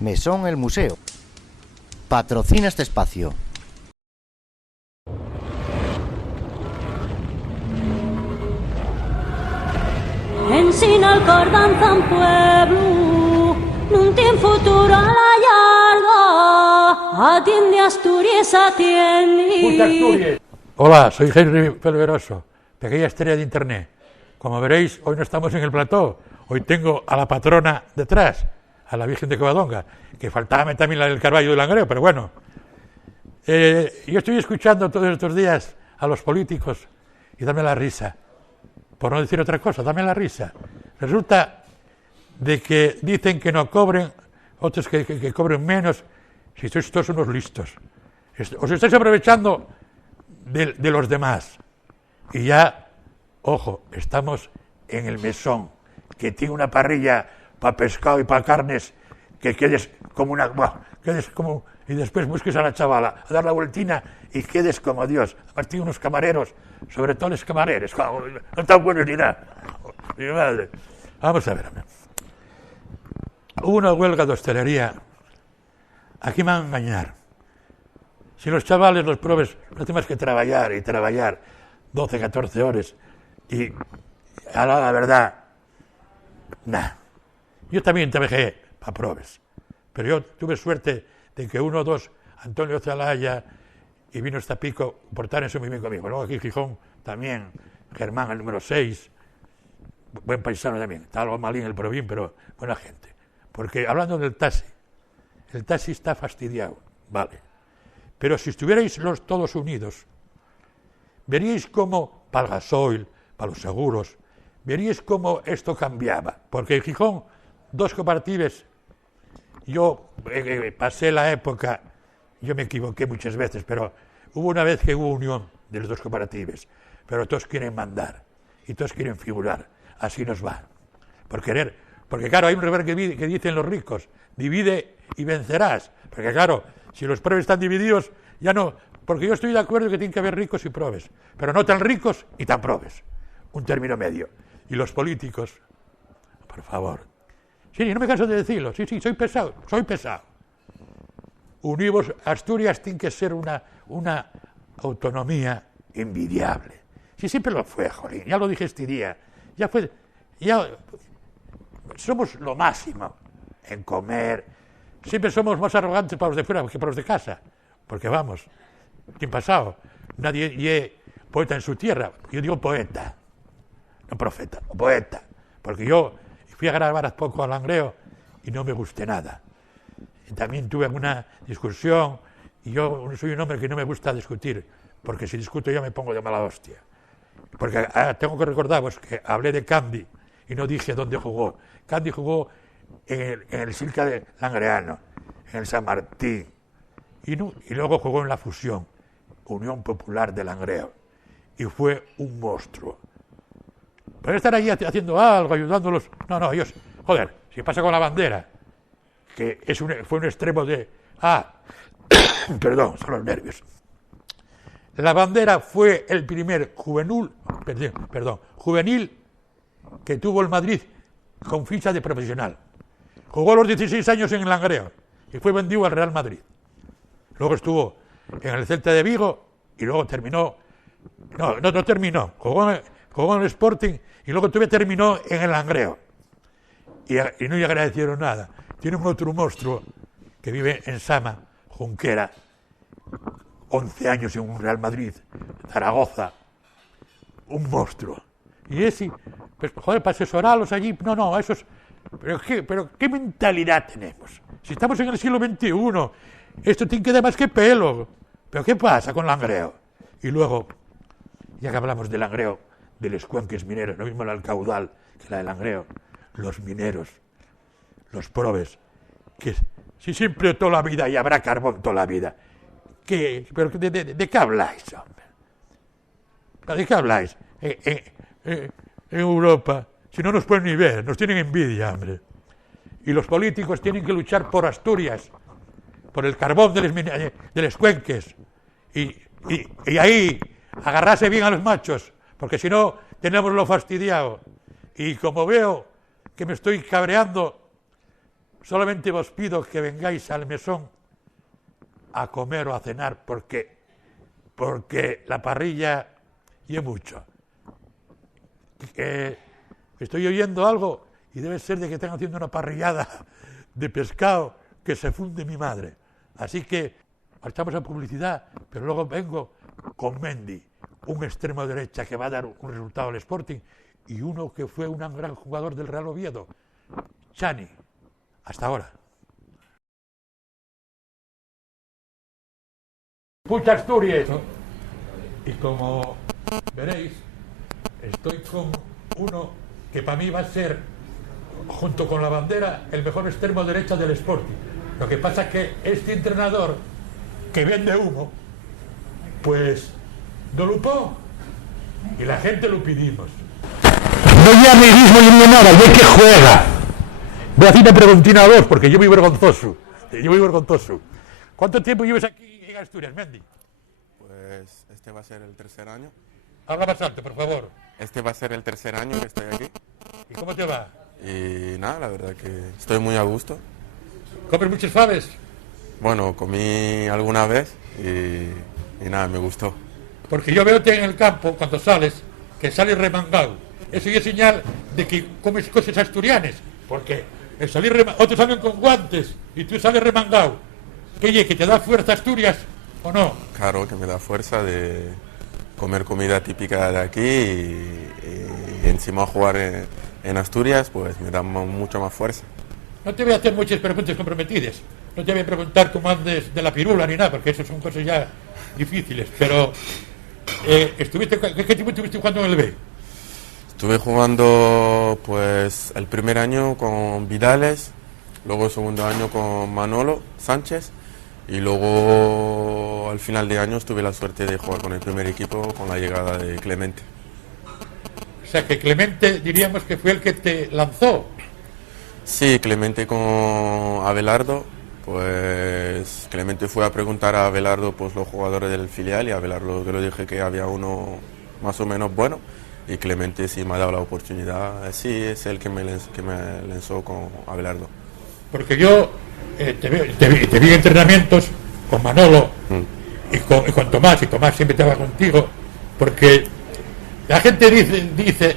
Mesón el Museo patrocina este espacio. Ensina el cor danza un pueblo, nun tien futuro a la larga, atiende Asturias, atiende. Hola, soy Henry Felveroso, pequeña estrella de internet. Como veréis, hoy no estamos en el plató, hoy tengo a la patrona detrás, a la Virgen de Covadonga, que faltaba también la del Carballo de Langreo, pero bueno. Yo estoy escuchando todos estos días a los políticos y dame la risa. Por no decir otra cosa, dame la risa. Resulta de que dicen que no cobren, otros que cobren menos, si sois todos unos listos. Os estáis aprovechando de los demás. Y ya, ojo, estamos en el mesón, que tiene una parrilla para pescado y para carnes, que quedes como una... quedes como... Y después busques a la chavala, a dar la vueltina y quedes como Dios. Además tiene unos camareros, sobre todo los camareros, no tan buenos ni nada. Mi madre. Vamos a ver. Hubo una huelga de hostelería. Aquí me van a engañar. Si los chavales, los probes, no hacen más que trabajar y trabajar 12, 14 horas y a la verdad, nada. Yo también trabajé para probes, pero yo tuve suerte de que uno o dos, Antonio Zelaya y Vino Estapico, portárense muy bien conmigo. Luego aquí en Gijón también, Germán, el número 6, buen paisano también, está algo malín el Provín, pero buena gente. Porque hablando del taxi, el taxi está fastidiado, vale. Pero si estuvierais todos unidos, veríais cómo, para el gasoil, para los seguros, veríais cómo esto cambiaba. Porque en Gijón, dos cooperativas, yo pasé la época, yo me equivoqué muchas veces, pero hubo una vez que hubo unión de las dos cooperativas, pero todos quieren mandar y todos quieren figurar, así nos va. Porque claro, hay un refrán que dicen los ricos, divide y vencerás, porque claro, si los probes están divididos, ya no, porque yo estoy de acuerdo que tienen que haber ricos y probes, pero no tan ricos y tan probes, un término medio. Y los políticos, por favor, sí, no me canso de decirlo, sí, soy pesado. Univos, Asturias tiene que ser una autonomía envidiable. Sí, siempre lo fue, jolín, ya lo dije este día, ya somos lo máximo en comer, siempre somos más arrogantes para los de fuera que para los de casa, porque vamos, ¿quién pasado? Nadie es poeta en su tierra, yo digo poeta, no profeta, poeta, porque yo fui a grabar hace poco a Langreo y no me gusté nada. Y también tuve una discusión y yo soy un hombre que no me gusta discutir, porque si discuto yo me pongo de mala hostia. Porque tengo que recordaros que hablé de Candy y no dije dónde jugó. Candy jugó en el Silca de Langreano, en el San Martín, y luego jugó en la Fusión, Unión Popular de Langreo, y fue un monstruo. Pueden estar allí haciendo algo, ayudándolos. No, ellos, joder, si pasa con la bandera, que fue un extremo de... perdón, son los nervios. La bandera fue el primer juvenil que tuvo el Madrid con ficha de profesional. Jugó a los 16 años en el Langreo y fue vendido al Real Madrid. Luego estuvo en el Celta de Vigo y luego terminó... No terminó, jugó en el Sporting y luego terminó en el Langreo. Y no le agradecieron nada. Tiene un otro monstruo que vive en Sama, Junquera, 11 años en un Real Madrid, Zaragoza, un monstruo. Y ese, pues, joder, para asesorarlos allí, no, esos... Pero ¿qué mentalidad tenemos? Si estamos en el siglo XXI, esto tiene que dar más que pelo. ¿Pero qué pasa con Langreo? Y luego, ya que hablamos de Langreo, de los cuenques mineros, lo mismo el caudal que la de Langreo, los mineros, los probes, que si siempre toda la vida y habrá carbón toda la vida, ¿pero de qué habláis, hombre? ¿De qué habláis? En Europa, si no nos pueden ni ver, nos tienen envidia, hombre. Y los políticos tienen que luchar por Asturias, por el carbón de los cuenques, y ahí agarrarse bien a los machos, porque si no, tenemos lo fastidiado. Y como veo que me estoy cabreando, solamente vos pido que vengáis al mesón a comer o a cenar, porque la parrilla y es mucho. Estoy oyendo algo y debe ser de que están haciendo una parrillada de pescado que se funde mi madre. Así que marchamos a publicidad, pero luego vengo con Mendy, un extremo derecha que va a dar un resultado al Sporting, y uno que fue un gran jugador del Real Oviedo, Chani. Hasta ahora. Pucha Asturias. Y como veréis, estoy con uno que para mí va a ser, junto con la bandera, el mejor extremo derecha del Sporting. Lo que pasa es que este entrenador que vende humo, pues no lupó y la gente lo pedimos. No llame mismo ni nada, ya que juega. Voy a hacer una preguntina a vos, porque yo muy vergonzoso. ¿Cuánto tiempo llevas aquí en Asturias, Mendy? Pues este va a ser el tercer año. Habla más alto, por favor. Este va a ser el tercer año que estoy aquí. ¿Y cómo te va? Y nada, la verdad que estoy muy a gusto. ¿Comes muchas faves? Bueno, comí alguna vez y nada, me gustó. Porque yo veo en el campo, cuando sales, que sales remangado. Eso ya es señal de que comes cosas asturianas. Porque el salir remangado, otros salen con guantes y tú sales remangado. ¿Qué te da fuerza Asturias o no? Claro, que me da fuerza de comer comida típica de aquí y encima jugar en Asturias, pues me da mucho más fuerza. No te voy a hacer muchas preguntas comprometidas. No te voy a preguntar cómo andes de la pirula ni nada, porque eso son cosas ya difíciles. Pero, ¿qué tiempo estuviste jugando en el B? Estuve jugando pues el primer año con Vidales, luego el segundo año con Manolo Sánchez y luego al final de año tuve la suerte de jugar con el primer equipo con la llegada de Clemente. O sea que Clemente diríamos que fue el que te lanzó. Sí, Clemente con Abelardo, pues Clemente fue a preguntar a Abelardo pues los jugadores del filial y a Abelardo que le dije que había uno más o menos bueno. Y Clemente sí me ha dado la oportunidad, sí es el que me lanzó con Abelardo. Porque yo te vi en entrenamientos con Manolo y con Tomás, y Tomás siempre estaba contigo, porque la gente dice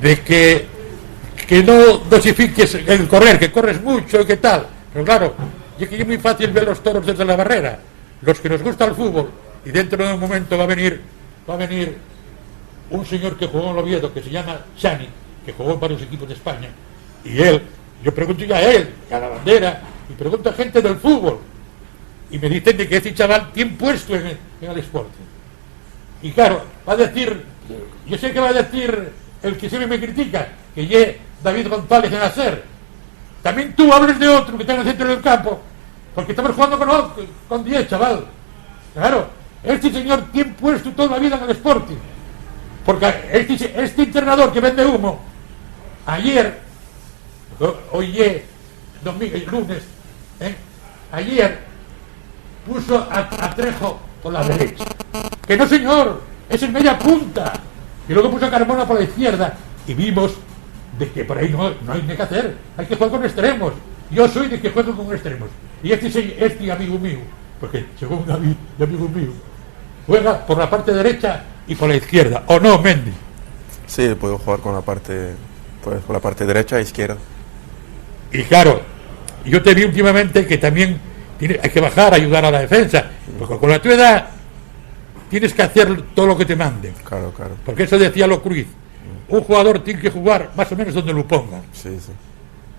de que no dosifiques el correr, que corres mucho y que tal. Pero claro, es muy fácil ver los toros desde la barrera, los que nos gusta el fútbol, y dentro de un momento va a venir un señor que jugó en el Oviedo, que se llama Chani, que jugó en varios equipos de España, y yo pregunto ya a él, a la bandera, y pregunto a gente del fútbol, y me dicen de que ese chaval tiene puesto en el Sporting. Y claro, va a decir, yo sé que va a decir el que siempre me critica, que ye David González en hacer. También tú hables de otro que está en el centro del campo, porque estamos jugando con 10, chaval. Claro, este señor tiene puesto toda la vida en el Sporting. Porque este entrenador que vende humo, ayer, hoy es lunes, ayer puso a Trejo por la derecha. Que no, señor, es en media punta. Y luego puso a Carmona por la izquierda. Y vimos de que por ahí no hay nada que hacer. Hay que jugar con extremos. Yo soy de que juego con extremos. Y este amigo mío, porque según David, amigo mío, juega por la parte derecha y por la izquierda, ¿o no, Mendy? Sí, puedo jugar con la parte derecha e izquierda. Y claro, yo te vi últimamente que también hay que bajar, ayudar a la defensa, porque con la tu edad tienes que hacer todo lo que te manden. Claro. Porque eso decía lo Cruz, un jugador tiene que jugar más o menos donde lo pongan. Sí.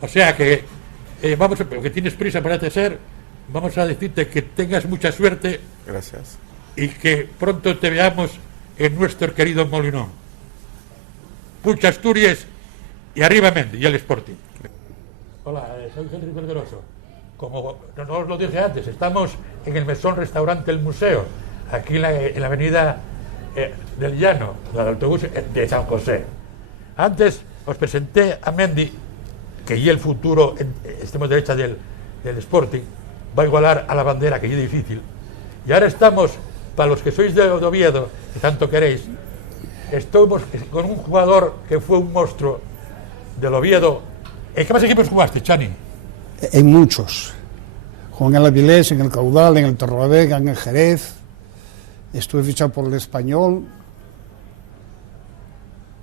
O sea que, porque tienes prisa parece ser, vamos a decirte que tengas mucha suerte. Gracias. Y que pronto te veamos en nuestro querido Molinón. Pucha Asturias y arriba Mendy y el Sporting. Hola, soy Henry Verderoso. Como no os lo dije antes, estamos en el mesón restaurante El Museo, aquí en la avenida del Llano, del autobús de San José. Antes os presenté a Mendy, que y el futuro extremo derecha del Sporting va a igualar a la bandera, que es difícil. Y ahora estamos, para los que sois de Oviedo, que tanto queréis, estamos con un jugador que fue un monstruo del Oviedo. ¿En qué más equipos jugaste, Chani? en muchos. Jugué en el Avilés, en el Caudal, en el Torrelavega, en el Jerez. Estuve fichado por el Español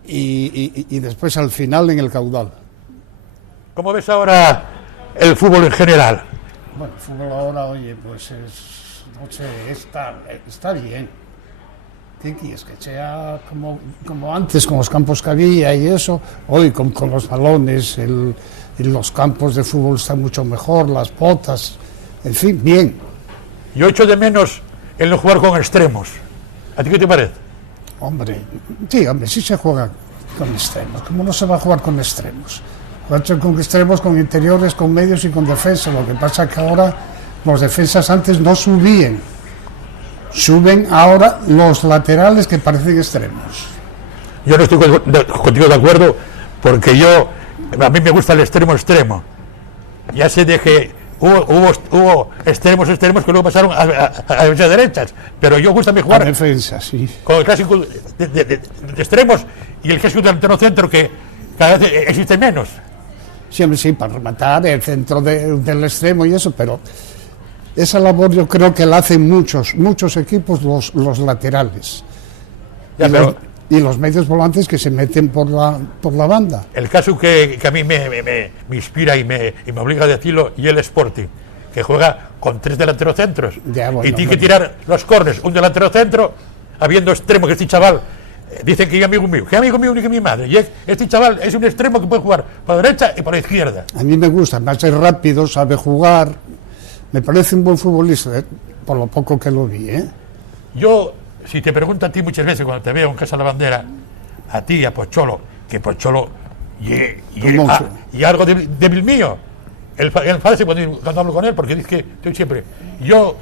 y después al final en el Caudal. ¿Cómo ves ahora el fútbol en general? Bueno, el fútbol ahora, oye, pues no sé, está bien. ¿Qué quieres? Que sea como antes, con los campos que había y eso. Hoy con los balones, los campos de fútbol están mucho mejor, las botas, en fin, bien. Yo echo de menos el no jugar con extremos. ¿A ti qué te parece? Hombre, sí se juega con extremos. ¿Cómo no se va a jugar con extremos? Jugar con extremos, con interiores, con medios y con defensa. Lo que pasa es que ahora los defensas antes no subían. Suben ahora los laterales que parecen extremos. Yo no estoy contigo de acuerdo, porque a mí me gusta el extremo. Ya sé de que hubo extremos que luego pasaron a derechas, pero yo gusta mí jugar a defensa, sí, con el clásico de extremos y el clásico delantero centro, que cada vez existe menos. Siempre sí, para rematar el centro del extremo y eso, pero esa labor yo creo que la hacen muchos equipos, los laterales. Ya, y los medios volantes que se meten por la banda. El caso que a mí me inspira y me obliga a decirlo, y el Sporting, que juega con 3 delanteros centros. Ya, bueno, y tiene que tirar los corners, un delantero centro, habiendo extremo, que este chaval, dicen que es amigo mío ni que mi madre. Y este chaval es un extremo que puede jugar por la derecha y por la izquierda. A mí me gusta, más es rápido, sabe jugar. Me parece un buen futbolista, por lo poco que lo vi, ¿eh? Yo, si te pregunto a ti muchas veces cuando te veo en Casa de la Bandera, a ti, a Pocholo, que Pocholo y algo débil mío, el enfadase cuando hablo con él, porque dice que estoy siempre, yo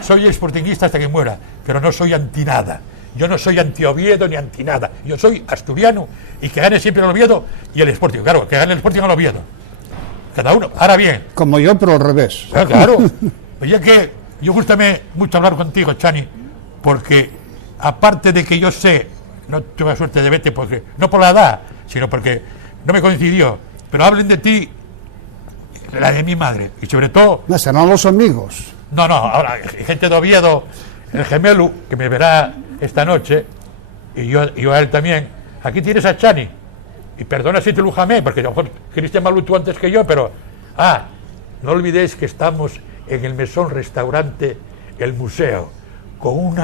soy sportinguista hasta que muera, pero no soy anti nada. Yo no soy anti-Oviedo ni anti nada. Yo soy asturiano y que gane siempre el Oviedo y el Sporting. Claro, que gane el Sporting al Oviedo. Cada uno. Ahora bien. Como yo, pero al revés. Claro. Oye, que yo gustame mucho hablar contigo, Chani, porque aparte de que yo sé, no tuve la suerte de verte, porque no por la edad, sino porque no me coincidió, pero hablen de ti, la de mi madre, y sobre todo... No, serán los amigos. No, ahora, gente de Oviedo, el gemelo, que me verá esta noche, y yo a él también. Aquí tienes a Chani, y perdona si te lo jamé, porque a lo mejor Cristian Malú tú antes que yo, pero... no olvidéis que estamos en el mesón restaurante El Museo, con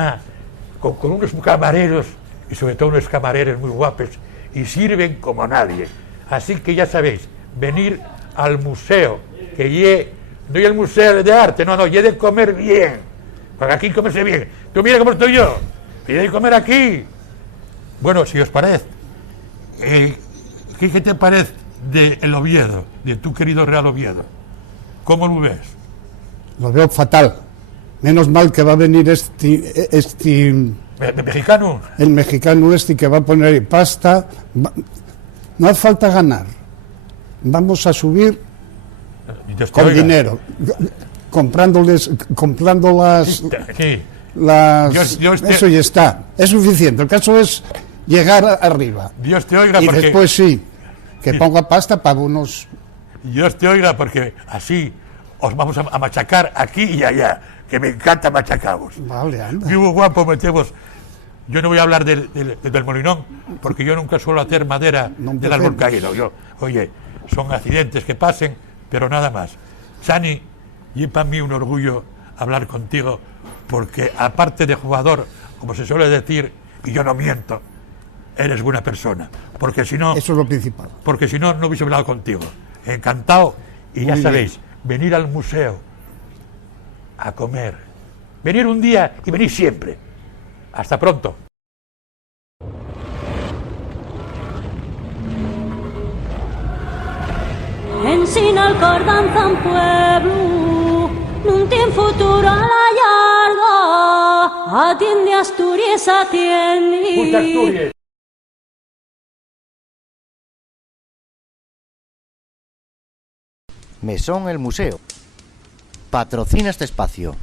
unos camareros, y sobre todo unos camareros muy guapos, y sirven como nadie. Así que ya sabéis, venir al museo, que no hay el museo de arte, no, y de comer bien, porque aquí comerse bien. Tú mira cómo estoy yo, y de comer aquí. Bueno, si os parece, ¿qué te parece de el Oviedo, de tu querido Real Oviedo? ¿Cómo lo ves? Lo veo fatal. Menos mal que va a venir este mexicano. El mexicano que va a poner pasta. No hace falta ganar. Vamos a subir con dinero, comprando las... Sí. Eso ya está. Es suficiente. El caso es llegar arriba. Dios te oiga, y porque... después sí, que ponga pasta para unos... Dios te oiga, porque así os vamos a machacar aquí y allá, que me encanta machacaros. Vale, anda. Vivo guapo, metemos. Yo no voy a hablar del Molinón, porque yo nunca suelo hacer madera del árbol caído. Oye, son accidentes que pasen, pero nada más. Chani, y para mí un orgullo hablar contigo, porque aparte de jugador, como se suele decir, y yo no miento, eres buena persona. Porque si no... Eso es lo principal. Porque si no, no hubiese hablado contigo. Encantado. Y ya sabéis, venir al museo a comer. Venir un día y venir siempre. Hasta pronto. Ensina el Cordanza un pueblo, nun tiene futuro a la yarda. Atiende Asturias, atiende. Puta Asturias. Mesón El Museo. Patrocina este espacio.